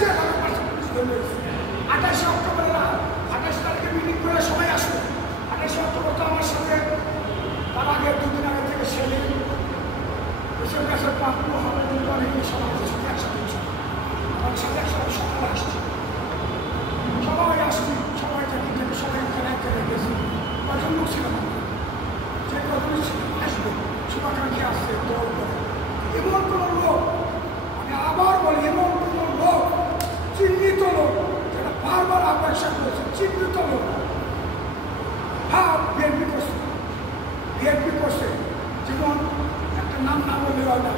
যেভাবে পাশে পুলিশ ধরে 28 অক্টোবরে 28 তারিখে মিটিং করে সবাই আসবে। 28 অক্টোবর তো আমার সাথে তার আগে 2 দিন আগে থেকে সেলিম এসব কাছে পাপড়ু হবে অনেকে সবাই একসাথে আমার সাথে একসাথে সকালে আসছি, সবাই আসছি, সবাই চাকরি থেকে সবাই এখানে গেছি। কজন লোক ছিলাম যে কজনই আসবে শুভাকাঙ্ক্ষী আসছে দল করে। এমন কোনো লোক, আমি আবার বলি, এমন কোনো লোক চিহ্নিত লোক যেটা বারবার অপেক্ষা করেছে, চিহ্নিত লোক। হ্যাঁ, বিএনপি করছে, বিএনপি করছে। যেমন একটা নাম না বললে হয় না,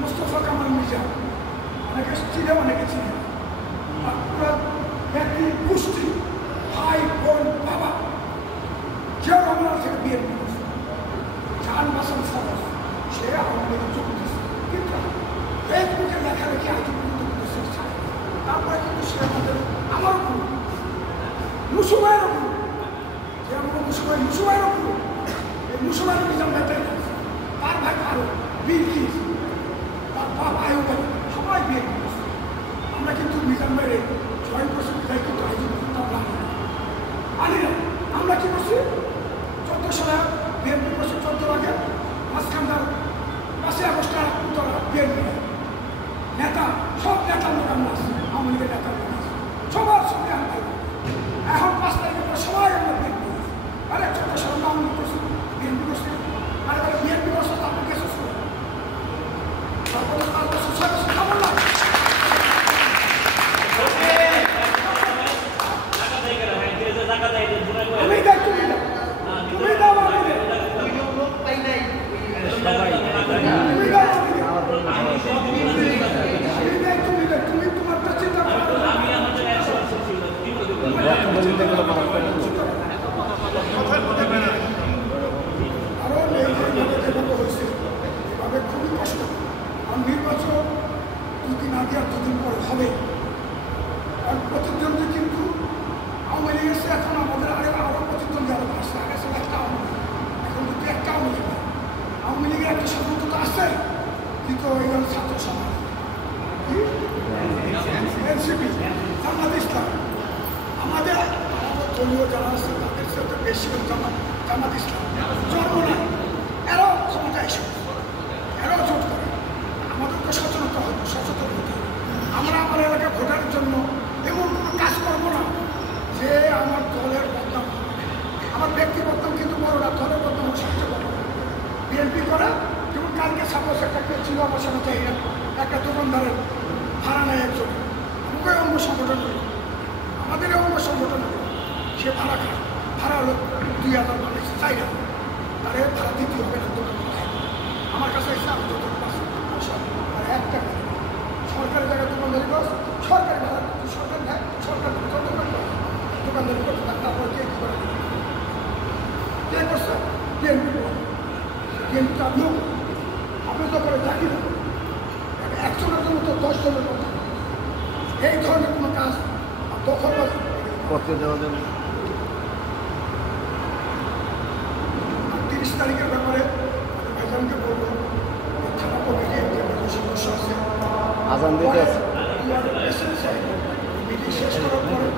মুস্তফা কামাল মির্জা, অনেকে চিনে অনেকে চিনে, আর পুরো ব্যক্তি গোষ্ঠী ভাই বোন বাবা কেউ আমার থেকে বিএনপি করছে। জান বাসন সরস সে আমাদের যোগ দিচ্ছে, কিন্তু ফেসবুকে লেখালেখি আজ পর্যন্ত তারপরে কিন্তু সে আমাদের আমার গুরু মুসলমানের গুরু, যে আমরা মুসলমানের গুরু, এই মুসলমানের নিজাম নেতাই তার ভাই আরো বিলকিস, তার বাপ আয়ুব সবাই বিয়ে করছে। আমরা কিন্তু নিজাম বাইরে 6% বিদায় কিন্তু আয়োজন করতাম না, আনি না। আমরা কি করছি 14 সালে বিএনপি করছে, 14 আগে মাঝখানটার 5 আগস্ট উত্তরা বিএনপি নেতা, সব নেতার লোক আমরা আছি, আওয়ামী লীগের নেতার লোক আছে, সবার সঙ্গে আমরা এখন 5 তারিখের পর সবাই আমরা বিএনপি করছি। আরে 14 সালে আওয়ামী লীগ করছি, বিএনপি করছি, আরে বলে বিএনপি করছে তারপর গেছে তারপরে 5 বছর 6 বছর খবর না। আমি দেখ তুমি দাও আমাকে, তুমি তোমারটা চিন্তা করো। আরো যেভাবে হয়েছে এভাবে খুবই কষ্ট। আর নির্বাচন 2 দিন আগে আর 2 দিন পরে হবে, আর প্রতিদ্বন্দ্বী কিন্তু আওয়ামী লীগ এসে এখন আমাদের আরো প্রতিদ্বন্দ্বী আরো আসছে। আগে ছিল একটা আওয়ামী লীগ, এখন কিন্তু একটা আওয়ামী লীগ। আওয়ামী লীগের একটা স্বতন্ত্র তো আসছে, কিন্তু ওই ছাত্র সমাজ, এনসিপি, জামাত ইসলাম, আমাদের দলীয় যারা আছে তাদের সাথে বেশি জামাত ইসলাম জন্ম নাই, এরাও ক্ষমতা এসে এরাও জোট করে। আমাদেরকে সচেতন হতে হবে। আমরা আমার এলাকায় ভোটারের জন্য এমন কোনো কাজ করবো না যে আমার দলের বদনাম, আমার ব্যক্তি বদনাম কিন্তু বড় না, দলের বদনাম সবচেয়ে বড়। বিএনপি করে যেমন কালকে সাপোজ একটা কেউ ছিল আমার সাথে একটা দোকানদারের ভাড়া নেয় একজন, আমাকে অন্য সংগঠন করি, আমাদের অন্য সংগঠন করি, সে ভাড়া খায়, ভাড়া হলো 2000 মানুষ চাই না, তারে ভাড়া দিতে হবে না দোকান কোথায়। আমার কাছে এসে আমি যত আর 1 টাকা সরকারি জায়গায় দোকানদারি কর, সরকারি ভাড়া সরকার নেয়, সরকার দোকানদারি করতে থাকে। তারপরে কে কী করে কে করছে বিএনপি, বিএনপি আমিও আপনি তো করে থাকি না, 1 জনের জন্য তো 10 জনের কথা। এই ধরনের কোনো কাজ দখল করতে দেওয়া যাবে। 30 তারিখের ব্যাপারে ভাইজানকে বলবো, থানা কমিটির সদস্য আছে, আজান দিতে আছে, মিটিং শেষ করার পরে